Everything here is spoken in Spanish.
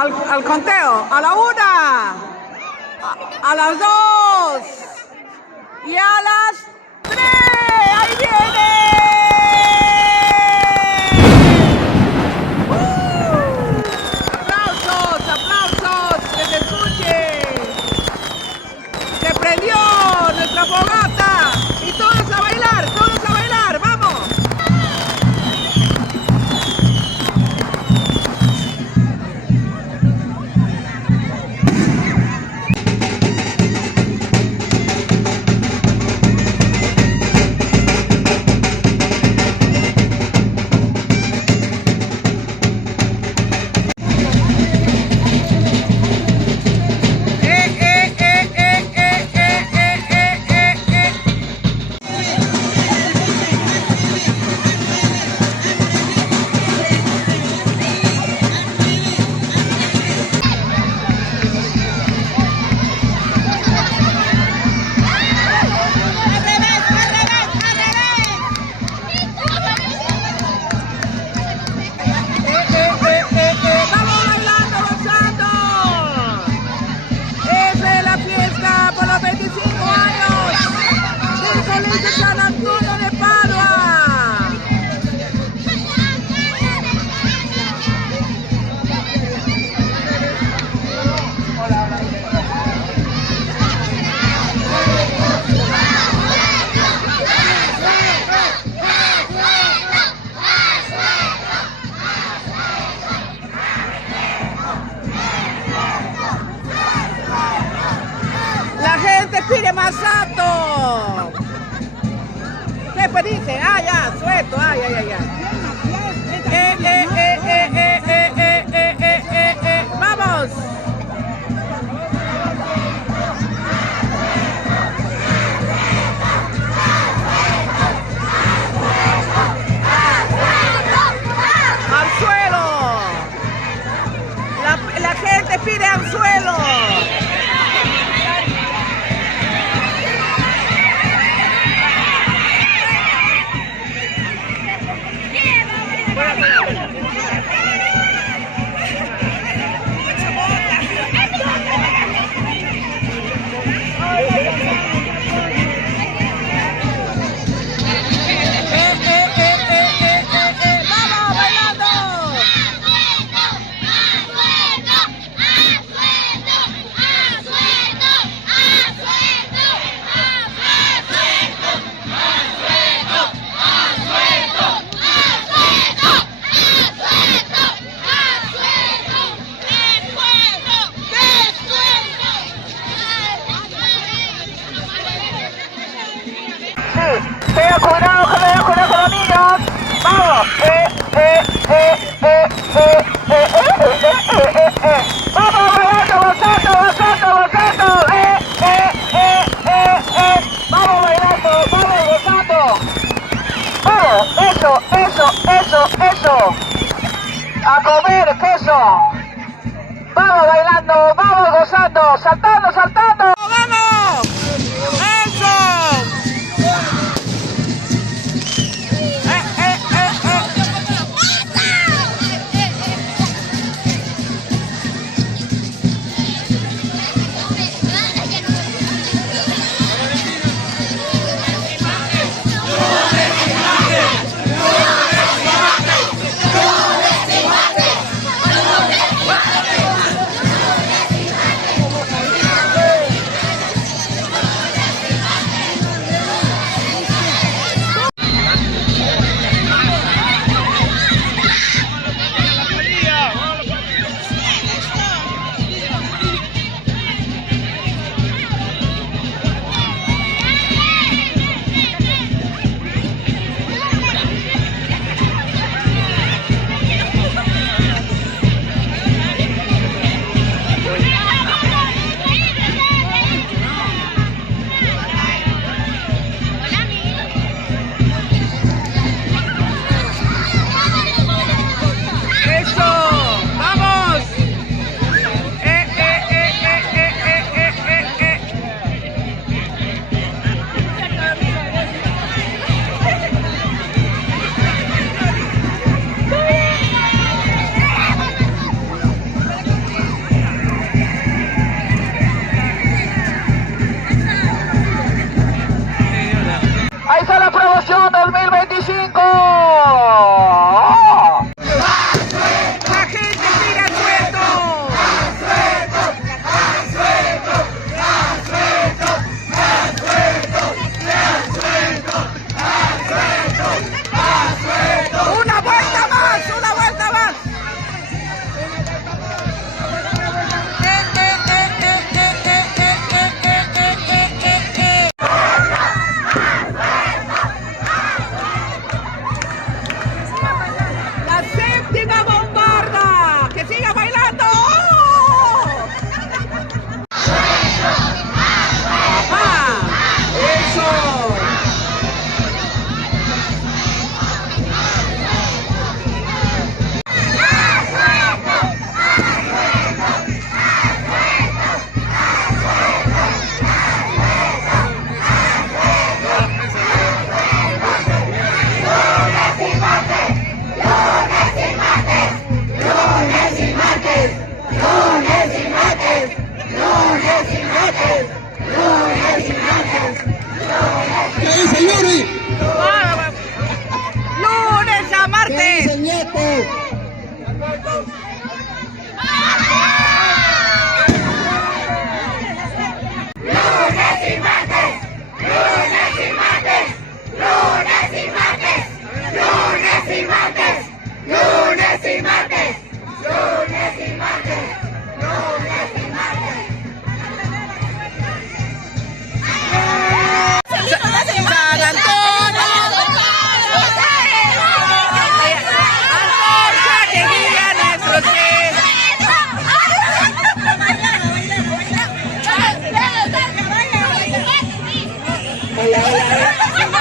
al conteo, a la 1, a las 2 y a las 3. ¡Ahí viene! ¡Aplausos, aplausos! ¡Que se escuche! ¡Se prendió nuestra fogata! ¡Y todos a bailar, todos a bailar! ¡Vamos! San Antonio de Padua. La gente pide más alto. ¿Qué pediste? Ah, ya, suelto. Ay, ay, ay, ay. Vamos. Al suelo. La gente pide al suelo. Tengan cuidado con los niños. Vamos. Vamos bailando, gozando. Vamos bailando, vamos gozando. Vamos, eso. A comer queso. Vamos bailando, vamos gozando, saltando. ¡Vamos! ¡Eso! martes. San Antonio, Antorcha que guía nuestros pies. Baila, baila, baila.